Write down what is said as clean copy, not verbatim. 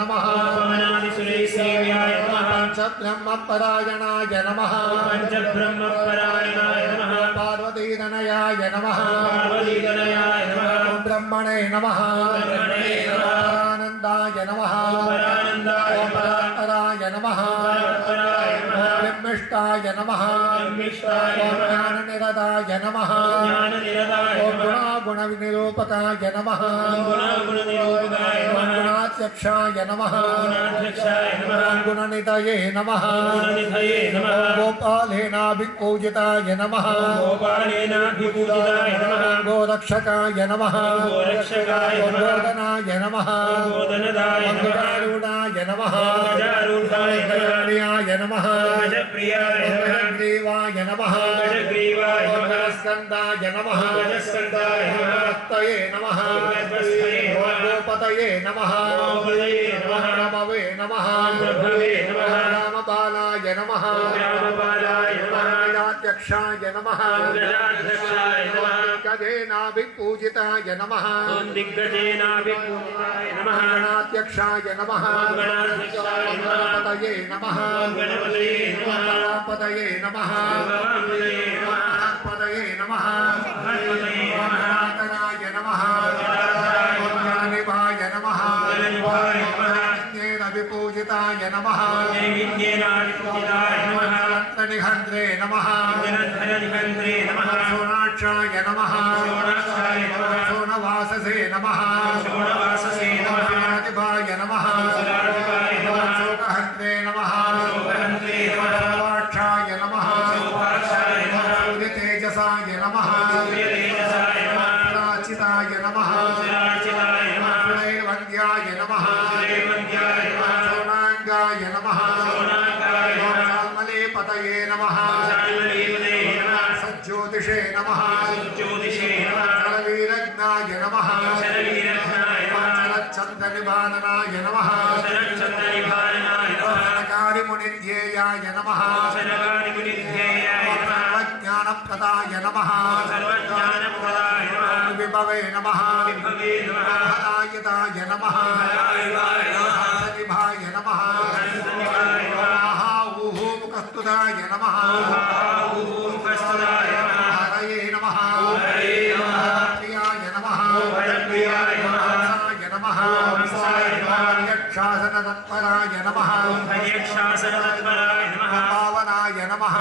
नमः पवनादिसुरैसेव्याय नमः पंचब्रह्मपरायणाय नमः पंचब्रह्मपरायणाय नमः पार्वतीतनयाय नमः पार्वतीतनयाय नमः ब्रह्मणे नमः ब्रह्मणे नमः परानन्दाय नमः परानन्दाय नमः परात्पराय नमः परात्पराय नमः ब्रह्मिष्ठाय नमः ब्रह्मिष्ठाय नमः ज्ञाननिरदाय नमः ज्ञाननिरदाय नमः गुणविनिरूपकाय नमः गुणनिरूपकाय नमः गुणाध्यक्षाय नमः गुणाध्यक्षाय नमः गुणनिधये नमः गुणनिधये नमः गोपालेनाभिपूजिताय नमः गोपालेनाभिपूजिताय नमः गोरक्षकाय नमः गोरक्षकाय नमः गोधनाय नमः गोधनदाय नमः गजारूढाय नमः गजारूढाय नमः गजप्रियाय नमः गजप्रियाय नमः गजग्रीवाय नमः गजग्रीवाय नमः गजस्कन्दाय नमः गजस्कन्दाय नमः गजपतये नमः गजपतये नमः गोपतये नमः गोपतये नमः प्रभवे नमः प्रभवे नमः रामबालाय नमः रामपालाय नमः गजाध्यक्षाय नमः गजाध्यक्षाय नमः गजेनाभिपूजिताय नमः दिग्गजेनाभिपूजिताय नमः गणाध्यक्षाय नमः गणाध्यक्षाय नमः गणपतये नमः गणपतये नमः गणापतये नमः गणापतये नमः गणपतये नमः गणपतये नमः गणाधराय नमः गणनिभाय नमः गणनिभाय नमः विपूजिताय नमः नैवेद्येनाभिपूजिताय नमः निहन्त्रे नमः निहन्त्रे नमः सोनाक्षाय नमः सोणाक्षाय नमः सोनवाससे नमः सोणवाससे नमः शिवाय नमः शिवाय नमः शोकहन्त्रे नमः शोकहन्त्रे नमः सोपाक्षाय नमः सोपाक्षाय नमः सूर्यतेजसाय नमः सूर्यतेजसाय नमः प्राचिताय नमः प्राचिताय नमः सुरैर्वन्द्याय नमः सुरैर्वन्द्याय नमः सोनाङ्गाय नमः सोनाङ्गाय नमः शाल्मलीपतये नमः शाल्मलीपतये नमः सज्ज्योतिषे नमः ज्योतिषे नमः शरवीरज्ञाय नमः शरवीरज्ञाय नमः शरच्चन्द्रनिभाननाय नमः शरच्चन्द्रनिभाननाय नमः शनकारिमुनिध्येयाय नमः शनकारिमुनिध्येयाय नमः सर्वज्ञानप्रदाय नमः सर्वज्ञानप्रदाय नमः विभवे नमः विभवे नमः हलायताय नमः हलायताय नमः हंसनिभाय नमः हंसनिभाय नमः ऊहू मुखस्तुताय नमः मुखस्तुताय नमः हरये नमः हरये नमः प्रियाय नमः प्रियाय नमः हंसाय नमः हंसाय नमः यक्षासनतत्पराय नमः यक्षासनतत्पराय नमः पावनाय नमः